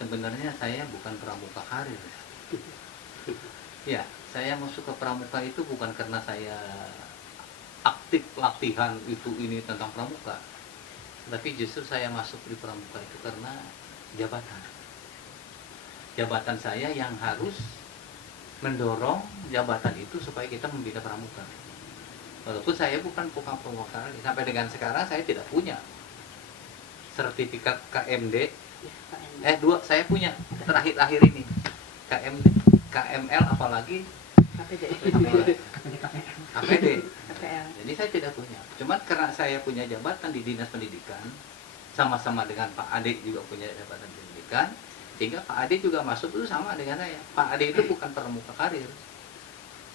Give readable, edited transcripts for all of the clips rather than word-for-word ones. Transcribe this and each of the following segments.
Sebenarnya saya bukan pramuka karir. Ya, saya masuk ke pramuka itu bukan karena saya aktif latihan itu ini tentang pramuka, tapi justru saya masuk di pramuka itu karena jabatan. Jabatan saya yang harus mendorong jabatan itu supaya kita membina pramuka. Walaupun saya bukan pramuka, sampai dengan sekarang saya tidak punya sertifikat KMD. Dua saya punya terakhir ini KMD, KML, apalagi APD. Jadi saya tidak punya. Cuman karena saya punya jabatan di Dinas Pendidikan, sama-sama dengan Pak Ade juga punya jabatan pendidikan, sehingga Pak Ade juga masuk itu sama dengan saya. Pak Ade itu bukan pramuka karir,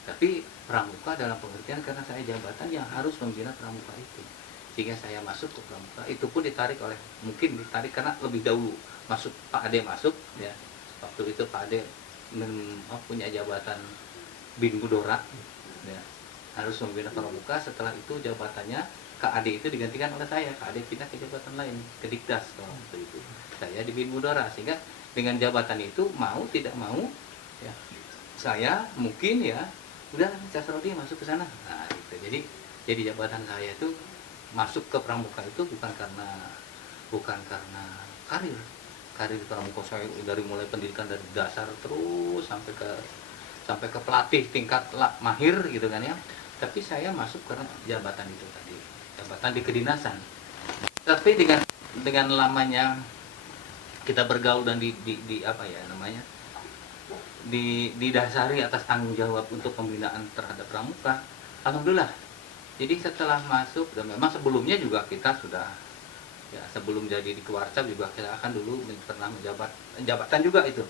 tapi pramuka dalam pengertian karena saya jabatan yang harus membina pramuka itu, sehingga saya masuk ke pramuka. Itu pun ditarik karena lebih dahulu masuk Pak Ade masuk ya. Waktu itu Pak Ade punya jabatan Bin Budora ya, harus membina pramuka. Setelah itu jabatannya Kak Ade itu digantikan oleh saya. Kak Ade pindah ke jabatan lain, ke Dikdas waktu itu. Saya di Bin Budora, sehingga dengan jabatan itu mau tidak mau ya, saya mungkin ya udah Casrodi masuk ke sana. Nah, gitu. Jadi jabatan saya itu masuk ke pramuka itu bukan karena karir pramuka. Saya dari mulai pendidikan dari dasar terus sampai ke pelatih tingkat mahir gitu kan ya. Tapi saya masuk karena jabatan itu tadi, jabatan di kedinasan. Tapi dengan lamanya kita bergaul dan didasari atas tanggung jawab untuk pembinaan terhadap pramuka, alhamdulillah. Jadi setelah masuk, dan memang sebelumnya juga kita sudah ya, sebelum jadi di Kewarcap juga kita akan dulu pernah jabatan juga itu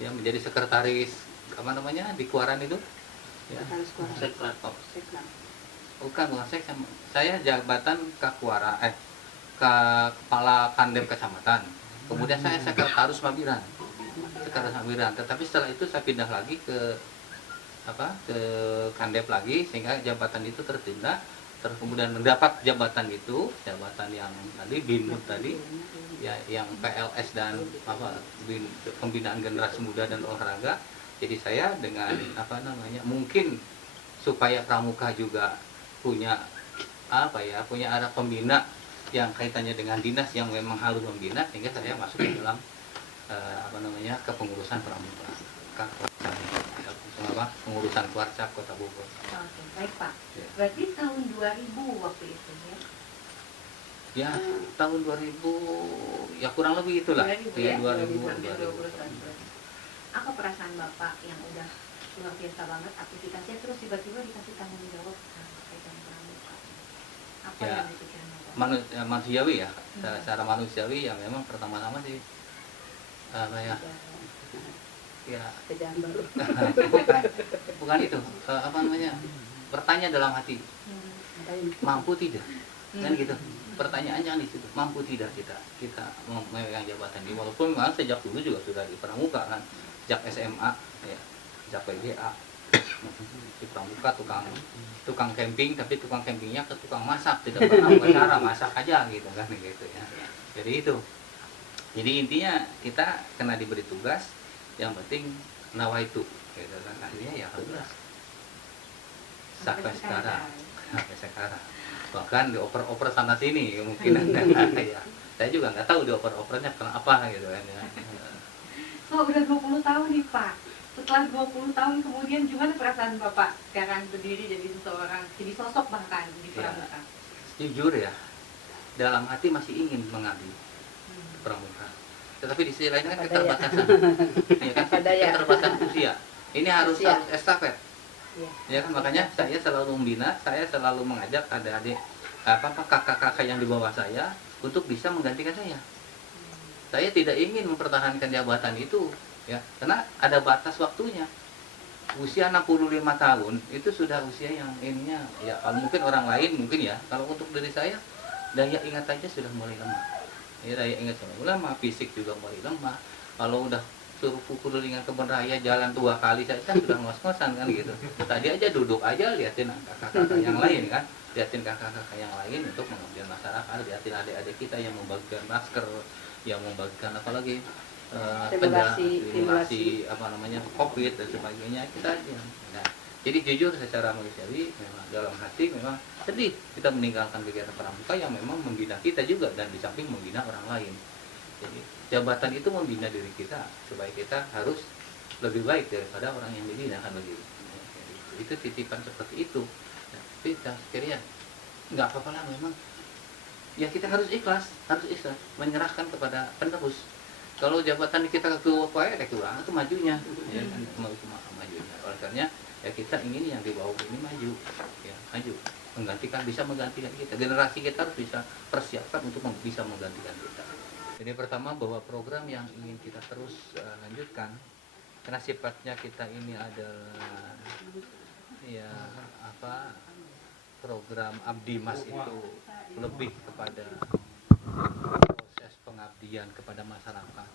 ya, menjadi sekretaris di Kuaran itu ya, bukan saya jabatan Kakuara kepala Kandep Kecamatan, kemudian saya sekretaris Mabiran. Tetapi setelah itu saya pindah lagi ke Kandep lagi, sehingga jabatan itu tertunda. Terus kemudian mendapat jabatan yang tadi BINUT tadi ya, yang PLS dan pembinaan generasi muda dan olahraga. Jadi saya dengan mungkin supaya pramuka juga punya arah pembina yang kaitannya dengan dinas yang memang harus membina, sehingga saya masuk ke dalam kepengurusan pramuka, pengurusan Kewarcap Kota Bogor. Oke, baik Pak. Ya. Berarti tahun 2000 waktu itu ya? Ya, tahun 2000 ya kurang lebih itulah. 2000 ya, 2000. Apa perasaan Bapak yang udah luar biasa banget aktivitasnya, terus tiba-tiba dikasih tanggung jawab kaitan pramuka? Apa ya, yang dipikirkan Bapak? Manusiawi ya, secara manusiawi ya, memang pertama-tama sih ya bukan itu bertanya dalam hati, mampu tidak kan gitu, pertanyaannya di situ, mampu tidak kita memegang jabatan ini. Walaupun memang sejak dulu juga sudah di pramuka kan, sejak SMA ya, sejak PGA di pramuka tukang camping, tapi tukang campingnya ke tukang masak, tidak pernah upacara, masak aja gitu kan gitu ya. Jadi intinya kita kena diberi tugas, yang penting nawaitu gitu kan, akhirnya ya alhamdulillah sampai sekarang bahkan dioper sana sini mungkin ya, saya juga nggak tahu dioper-opernya kenapa gitu kan ya. Udah 20 tahun nih Pak, setelah 20 tahun kemudian gimana perasaan Bapak sekarang berdiri jadi sosok bahkan di pramuka? Jujur ya, dalam hati masih ingin mengabdi pramuka, tetapi di sisi lain kan keterbatasan ya kan, keterbatasan usia ini harus estafet ya kan, makanya saya selalu membina, saya selalu mengajak adik-adik kakak-kakak yang di bawah saya untuk bisa menggantikan saya. Saya tidak ingin mempertahankan jabatan itu ya, karena ada batas waktunya. Usia 65 tahun itu sudah usia yang ininya ya, kalau mungkin orang lain mungkin ya, kalau untuk diri saya daya ingat aja sudah mulai lemah ya, daya ingat sudah mulai lemah, fisik juga mulai lemah. Kalau udah suruh pukul dengan kebun raya jalan 2 kali saja sudah ngos-ngosan kan gitu. Tadi aja duduk aja liatin kakak-kakak yang lain kan, liatin kakak-kakak yang lain untuk mengabdi masyarakat, liatin adik-adik kita yang membagikan masker, yang membagikan apalagi stimulasi apa namanya COVID dan sebagainya kita aja. Nah, jadi jujur secara manusiawi memang dalam hati memang sedih kita meninggalkan kegiatan pramuka yang memang membina kita juga dan di samping membina orang lain. Jadi jabatan itu membina diri kita supaya kita harus lebih baik daripada orang yang dibina kan begitu. Itu titipan seperti itu. Nah, tapi sekalian nggak apa-apa lah memang. Ya kita harus ikhlas menyerahkan kepada penerus. Kalau jabatan kita ke upaya kurang itu majunya, ya kan majunya. Oleh karena ya kita ingin yang di bawah ini maju, ya maju, bisa menggantikan kita. Generasi kita harus bisa persiapkan untuk bisa menggantikan kita. Jadi pertama bahwa program yang ingin kita terus lanjutkan, karena sifatnya kita ini adalah ya apa program Abdi Mas itu lebih kepada proses pengabdian kepada masyarakat.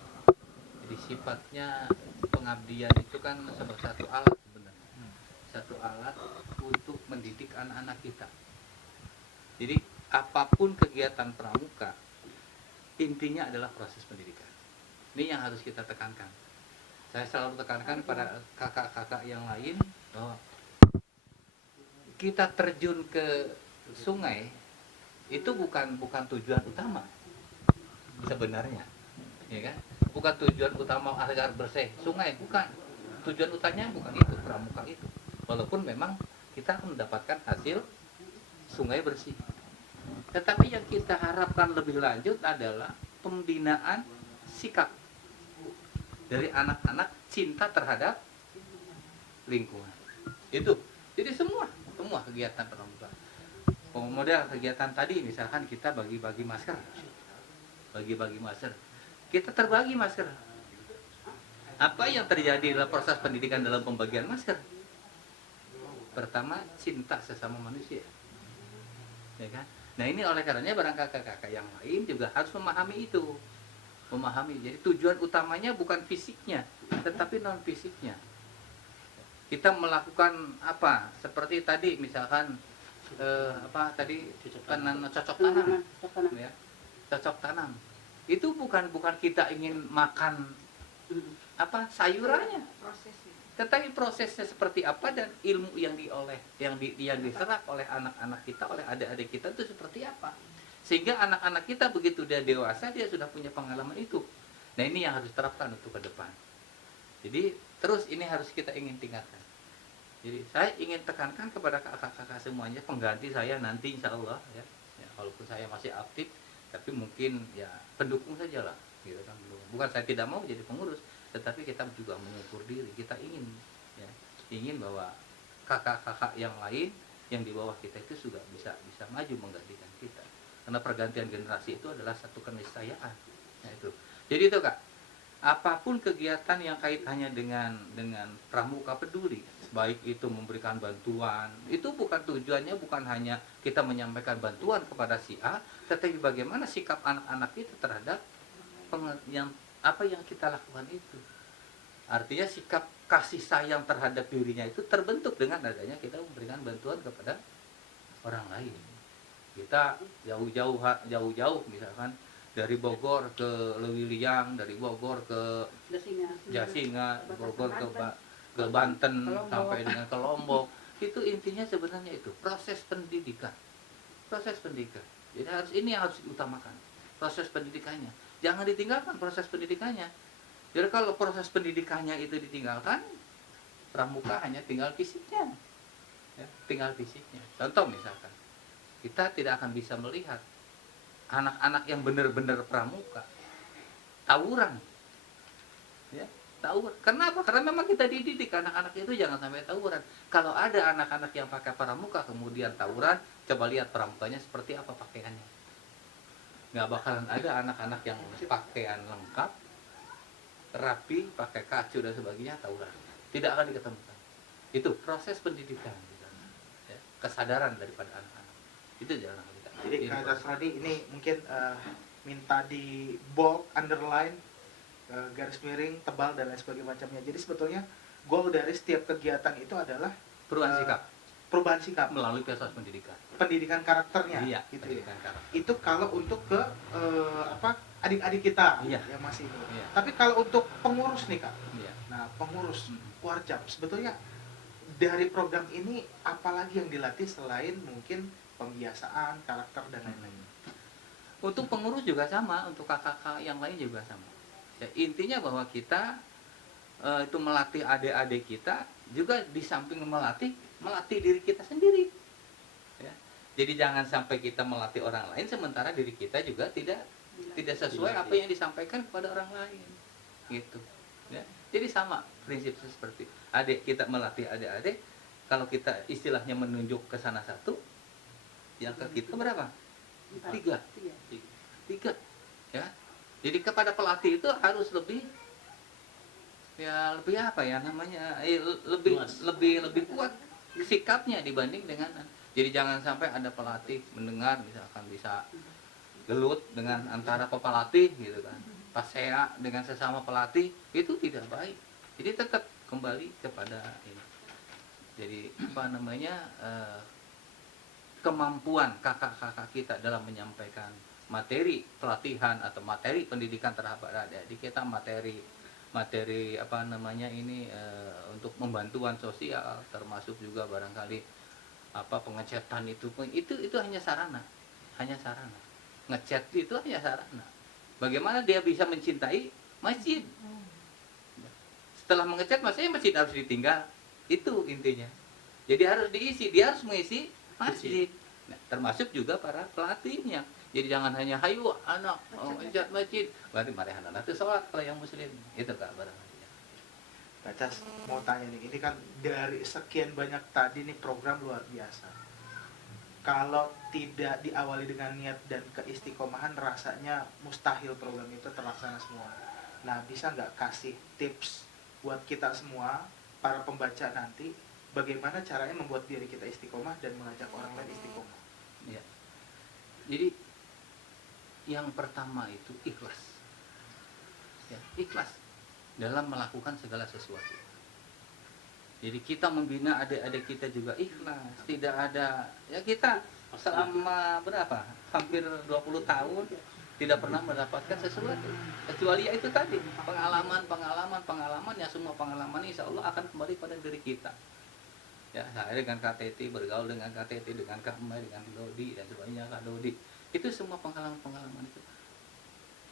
Jadi sifatnya pengabdian itu kan sebagai satu alat sebenarnya, satu alat untuk mendidik anak-anak kita. Jadi apapun kegiatan pramuka intinya adalah proses pendidikan. Ini yang harus kita tekankan. Saya selalu tekankan pada kakak-kakak yang lain bahwa kita terjun ke sungai itu bukan tujuan utama sebenarnya, ya kan? Bukan tujuan utama agar bersih sungai, bukan. Tujuan utamanya bukan itu, pramuka itu. Walaupun memang kita mendapatkan hasil sungai bersih. Tetapi yang kita harapkan lebih lanjut adalah pembinaan sikap dari anak-anak cinta terhadap lingkungan. Itu. Jadi semua kegiatan pramuka. Model kegiatan tadi misalkan kita bagi-bagi masker. Kita terbagi masker. Apa yang terjadi dalam proses pendidikan dalam pembagian masker? Pertama, cinta sesama manusia. Ya kan? Nah, ini oleh karenanya barang kakak-kakak yang lain juga harus memahami itu. Jadi tujuan utamanya bukan fisiknya, tetapi non fisiknya. Kita melakukan apa? Seperti tadi misalkan cocok tanam. Ya. Cocok tanam. Itu bukan kita ingin makan sayurannya. Tetapi prosesnya seperti apa dan ilmu yang diserap oleh anak-anak kita, oleh adik-adik kita itu seperti apa. Sehingga anak-anak kita begitu dia dewasa dia sudah punya pengalaman itu. Nah, ini yang harus diterapkan untuk ke depan. Jadi terus ini harus kita ingin tingkatkan. Jadi saya ingin tekankan kepada kakak-kakak semuanya, pengganti saya nanti insya Allah ya, walaupun saya masih aktif, tapi mungkin ya pendukung saja lah, gitu kan. Bukan saya tidak mau jadi pengurus, tetapi kita juga mengukur diri. Kita ingin bahwa kakak-kakak yang lain yang di bawah kita itu juga bisa maju menggantikan kita. Karena pergantian generasi itu adalah satu keniscayaan. Nah, itu. Jadi itu Kak, apapun kegiatan yang kaitannya dengan pramuka peduli, baik itu memberikan bantuan, itu bukan tujuannya bukan hanya kita menyampaikan bantuan kepada si A, tetapi bagaimana sikap anak-anak kita terhadap apa yang kita lakukan itu. Artinya sikap kasih sayang terhadap dirinya itu terbentuk dengan adanya kita memberikan bantuan kepada orang lain. Kita jauh-jauh misalkan dari Bogor ke Lewiliang, dari Bogor ke Jasinga, Bogor ke Banten sampai dengan ke Lombok. Itu intinya sebenarnya itu proses pendidikan. Jadi ini yang harus diutamakan, proses pendidikannya. Jangan ditinggalkan proses pendidikannya. Jadi kalau proses pendidikannya itu ditinggalkan, pramuka hanya tinggal fisiknya. Ya, tinggal fisiknya. Contoh misalkan, kita tidak akan bisa melihat anak-anak yang benar-benar pramuka tawuran. Ya, tawuran. Kenapa? Karena memang kita dididik anak-anak itu jangan sampai tawuran. Kalau ada anak-anak yang pakai pramuka kemudian tawuran, coba lihat pramukanya seperti apa pakaiannya. Nggak bakalan ada anak-anak yang pakaian lengkap, rapi, pakai kacu dan sebagainya tawuran. Tidak akan diketemukan. Itu proses pendidikan, ya, kesadaran daripada anak-anak. Itu jangan kita. Jadi Kak Dasradi ini mungkin minta di bold, underline, garis miring, tebal dan lain sebagainya macamnya. Jadi sebetulnya goal dari setiap kegiatan itu adalah perubahan sikap melalui proses pendidikan. Pendidikan karakternya, iya, gitu pendidikan ya. Karakter. Itu kalau untuk ke adik-adik kita Iya. yang masih ini. Iya. Tapi kalau untuk pengurus nih Kak, Iya. nah pengurus Hmm. Warjam sebetulnya dari program ini apalagi yang dilatih selain mungkin pembiasaan, karakter dan lain-lain. Untuk pengurus juga sama, untuk kakak-kakak yang lain juga sama. Ya, intinya bahwa kita itu melatih adik-adik kita juga di samping melatih diri kita sendiri. Ya. Jadi jangan sampai kita melatih orang lain sementara diri kita juga tidak sesuai apa yang disampaikan kepada orang lain. Gitu. Ya. Jadi sama prinsip seperti adik kita melatih adik-adik. Kalau kita istilahnya menunjuk ke sana satu, yang ke kita berapa? Tiga. Ya. Jadi kepada pelatih itu harus lebih apa ya namanya, lebih kuat sikapnya dibanding dengan. Jadi jangan sampai ada pelatih mendengar misalkan bisa gelut dengan antara pelatih gitu kan, pasea dengan sesama pelatih, itu tidak baik. Jadi tetap kembali kepada ini. Jadi apa namanya, kemampuan kakak-kakak kita dalam menyampaikan materi pelatihan atau materi pendidikan terhadap adik-adik kita, materi apa namanya ini, untuk pembantuan sosial, termasuk juga barangkali apa pengecatan itu hanya sarana, ngecat itu hanya sarana. Bagaimana dia bisa mencintai masjid setelah mengecat, maksudnya masjid harus ditinggal, itu intinya. Jadi harus diisi, dia harus mengisi masjid. Nah, termasuk juga para pelatihnya. Jadi jangan hanya hayu anak ngecat masjid, berarti mari anak itu sholat kalau yang muslim. Itu Kak barangkali. Kak Cas, mau tanya nih, ini kan dari sekian banyak tadi nih program luar biasa. Kalau tidak diawali dengan niat dan keistiqomahan, rasanya mustahil program itu terlaksana semua. Nah, bisa nggak kasih tips buat kita semua, para pembaca nanti, bagaimana caranya membuat diri kita istiqomah dan mengajak orang lain istiqomah? Ya. Jadi yang pertama itu ikhlas. Ya, ikhlas dalam melakukan segala sesuatu. Jadi kita membina adik-adik kita juga ikhlas, tidak ada, ya kita selama berapa? Hampir 20 tahun tidak pernah mendapatkan sesuatu. Kecuali ya itu tadi, pengalaman ya, semua pengalaman insya Allah akan kembali pada diri kita. Ya, saya dengan KTT, bergaul dengan KTT, dengan Kak Mai, dengan Dodi dan sebagainya, Kak Dodi. Itu semua pengalaman itu.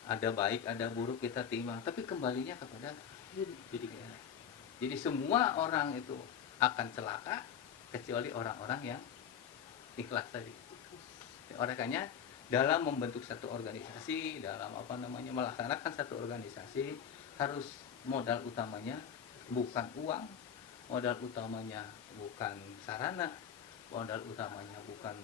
Ada baik, ada buruk kita timbang, tapi kembalinya kepada diri kita. Jadi semua orang itu akan celaka kecuali orang-orang yang ikhlas tadi. Olehnya dalam membentuk satu organisasi, dalam apa namanya melaksanakan satu organisasi, harus modal utamanya bukan uang, modal utamanya bukan sarana, modal utamanya bukan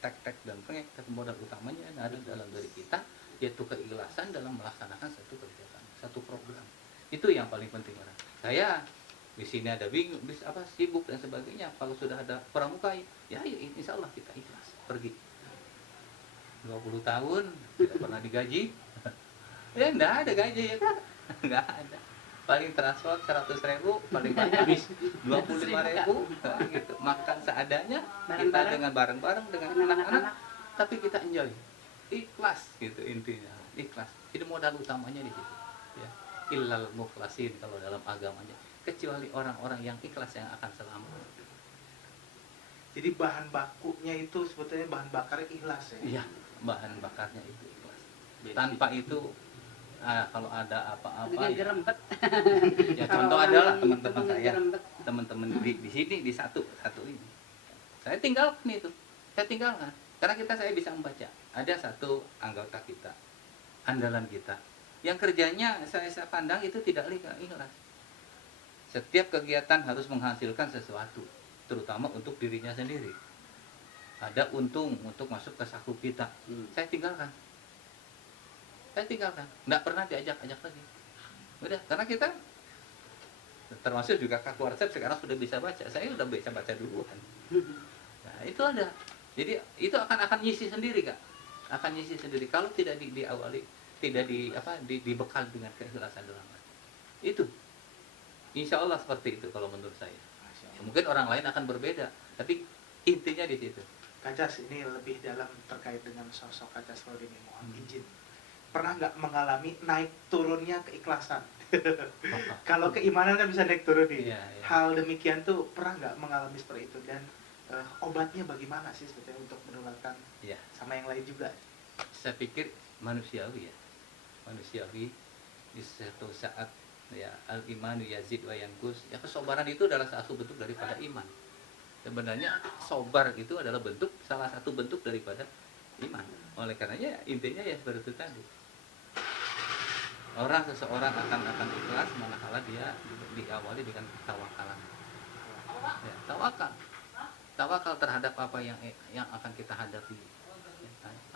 tek-tek dan pengek, tapi modal utamanya ada dalam diri kita, yaitu keikhlasan dalam melaksanakan satu kegiatan, satu program. Itu yang paling penting orang. Saya di sini ada bingung, sibuk dan sebagainya. Kalau sudah ada pramuka, ya insya Allah kita ikhlas pergi. 20 tahun tidak pernah digaji. Ya enggak ada gaji ya kan? Enggak ada. Paling transport 100.000, paling banyak habis 25.000 gitu. Makan seadanya, kita dengan bareng-bareng dengan anak-anak, tapi kita enjoy. Ikhlas gitu intinya. Ikhlas. Jadi modal utamanya di situ. Ya. Illal mukhlasin kalau dalam agamanya. Kecuali orang-orang yang ikhlas yang akan selamat. Jadi bahan bakunya itu sebetulnya bahan bakarnya ikhlas ya? Iya, bahan bakarnya itu ikhlas. Tanpa itu kalau ada apa-apa ya contoh adalah teman-teman saya, teman-teman di sini di satu ini. Saya tinggalkan itu. Karena saya bisa membaca. Ada satu anggota kita, andalan kita, yang kerjanya saya pandang itu tidak ikhlas. Setiap kegiatan harus menghasilkan sesuatu, terutama untuk dirinya sendiri. Ada untung untuk masuk ke saku kita. Saya tinggalkan. Nggak pernah diajak-ajak lagi. Udah, karena kita termasuk juga Kak Warcep sekarang sudah bisa baca. Saya udah bisa baca duluan. Nah, itu ada. Jadi itu akan nyisi sendiri, Kak. Akan nyisi sendiri kalau tidak diawali, tidak dibekal dengan keikhlasan dalam hati. Itu. Insya Allah seperti itu kalau menurut saya. Mungkin orang lain akan berbeda, tapi intinya di situ. Kak Cas, ini lebih dalam terkait dengan sosok Kak Cas Laudini, mohon izin. pernah nggak mengalami naik turunnya keikhlasan? Kalau keimanan kan bisa naik turun nih. Iya, iya. Hal demikian tuh pernah nggak mengalami seperti itu, dan obatnya bagaimana sih sebetulnya untuk menularkan Iya. sama yang lain juga? Saya pikir manusiawi ya, manusiawi di satu saat ya al imanu yazid wa yanqus, ya kesabaran itu adalah satu bentuk daripada iman. Sebenarnya sobar itu adalah bentuk, salah satu bentuk daripada iman. Oleh karenanya intinya ya seperti itu tadi, seseorang akan ikhlas manakala dia diawali dengan tawakalan. Ya, tawakal terhadap apa yang akan kita hadapi.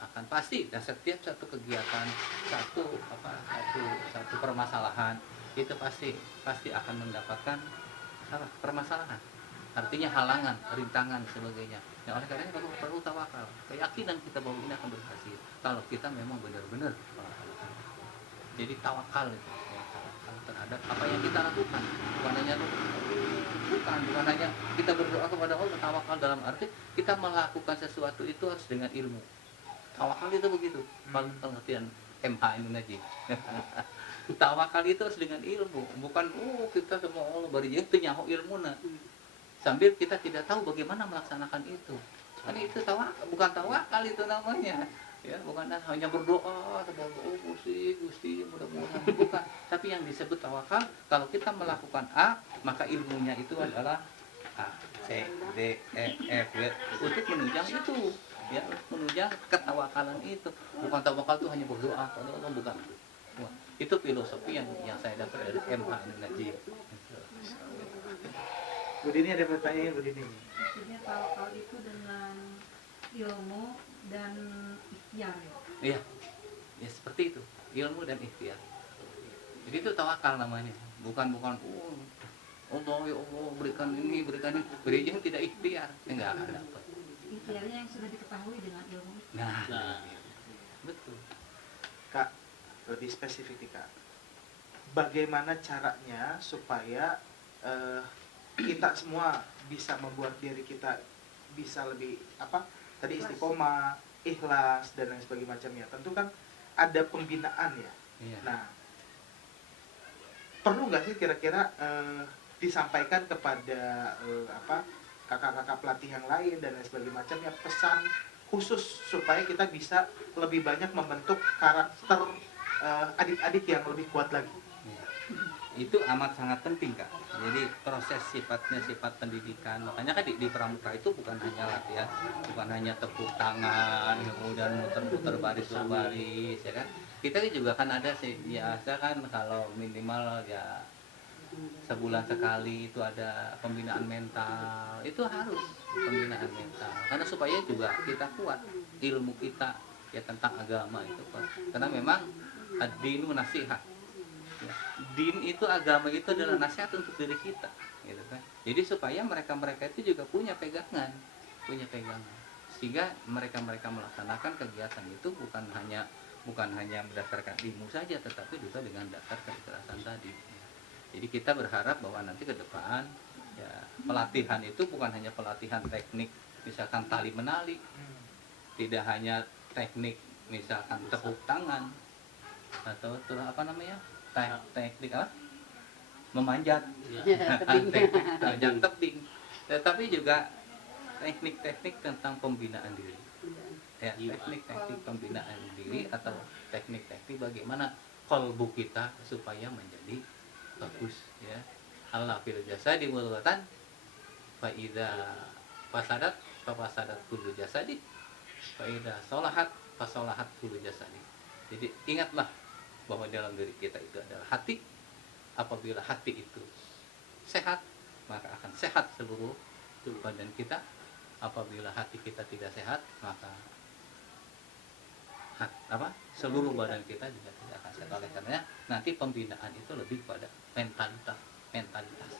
Akan pasti, dan setiap satu kegiatan, satu permasalahan itu pasti akan mendapatkan permasalahan, artinya halangan, rintangan, sebagainya. Ya, oleh karena itu perlu tawakal, keyakinan kita bahwa ini akan berhasil kalau kita memang benar-benar melakukan. Jadi tawakal itu ya, tawakal terhadap apa yang kita lakukan, bukan hanya kita berdoa kepada Allah. Tawakal dalam arti kita melakukan sesuatu itu harus dengan ilmu. Tawakal itu begitu, pengertian MH Indonesia. Tawakal itu harus dengan ilmu, bukan kita sama Allah bari itu nyaho ilmuna. Sambil kita tidak tahu bagaimana melaksanakan itu. Kan itu tawakal, bukan tawakal itu namanya. Ya, bukan hanya berdoa kepada Gusti mudah-mudahan, bukan. Tapi yang disebut tawakal, kalau kita melakukan A, maka ilmunya itu adalah A, C, D, E, F, G untuk menunjang itu. Ya, menunjang ketawakalan itu. Bukan tawakal itu hanya berdoa kepada Allah, bukan. Wah, itu filosofi yang saya dapat dari MH Indonesia. Bu Dini ada pertanyaan, Bu Dini? Maksudnya tawakal itu dengan ilmu dan ikhtiar ya? Iya, ya seperti itu, ilmu dan ikhtiar. Jadi itu tawakal namanya, bukan Allah ya Allah berikan ini, berikan tidak ikhtiar, enggak akan dapat. Ikhtiarnya yang sudah diketahui dengan ilmu itu. Nah, betul. Kak, lebih spesifik nih Kak, bagaimana caranya supaya kita semua bisa membuat diri kita bisa lebih tadi istiqomah, ikhlas dan lain sebagainya macamnya. Tentu kan ada pembinaan ya. Iya. Nah, perlu nggak sih kira-kira disampaikan kepada kakak-kakak pelatih yang lain dan lain sebagainya macamnya, pesan khusus supaya kita bisa lebih banyak membentuk karakter adik-adik yang lebih kuat lagi? Itu amat sangat penting Kak. Jadi proses sifat pendidikan, makanya kan di pramuka itu bukan hanya latihan, bukan hanya tepuk tangan kemudian muter-muter baris ya kan. Kita juga kan ada sih biasa kan, kalau minimal ya sebulan sekali itu ada pembinaan mental. Itu harus pembinaan mental karena supaya juga kita kuat, ilmu kita ya tentang agama itu kuat. Karena memang ad-dinu nasihat. Ya, din itu, agama itu adalah nasihat untuk diri kita, gitu kan. Jadi supaya mereka itu juga punya pegangan, sehingga mereka melaksanakan kegiatan itu bukan hanya berdasarkan ilmu saja, tetapi juga dengan dasar keikhlasan tadi. Jadi kita berharap bahwa nanti ke depan ya pelatihan itu bukan hanya pelatihan teknik, misalkan tali menali, tidak hanya teknik misalkan tepuk tangan atau teknik memanjat, teknik panjang tebing, tetapi juga teknik-teknik tentang pembinaan diri, ya, teknik-teknik pembinaan diri atau teknik-teknik bagaimana kalbu kita supaya menjadi bagus, ya. Allah fil jasadi mudghatan fa idza fasadat kullu jasadi fa idza salahat fasalahat kullu jasadi. Jadi ingatlah bahwa dalam diri kita itu adalah hati. Apabila hati itu sehat, maka akan sehat seluruh badan kita. Apabila hati kita tidak sehat, maka seluruh badan kita juga tidak akan sehat. Oleh karena nanti pembinaan itu lebih pada mentalitas.